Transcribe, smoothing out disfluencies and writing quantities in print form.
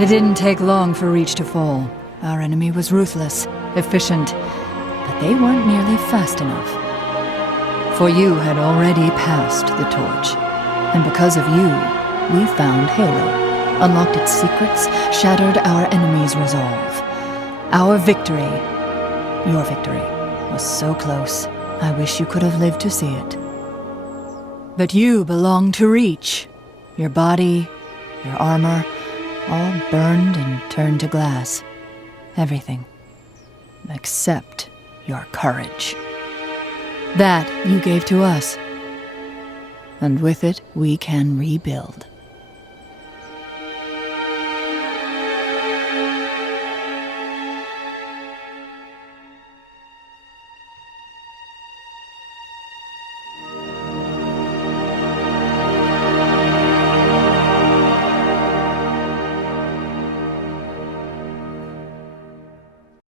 It didn't take long for Reach to fall. Our enemy was ruthless, efficient, but they weren't nearly fast enough. For you had already passed the torch, and because of you, we found Halo, unlocked its secrets, shattered our enemy's resolve. Our victory, your victory, was so close. I wish you could have lived to see it. But you belong to Reach. Your body, your armor, all burned and turned to glass. Everything. Except your courage. That you gave to us. And with it, we can rebuild.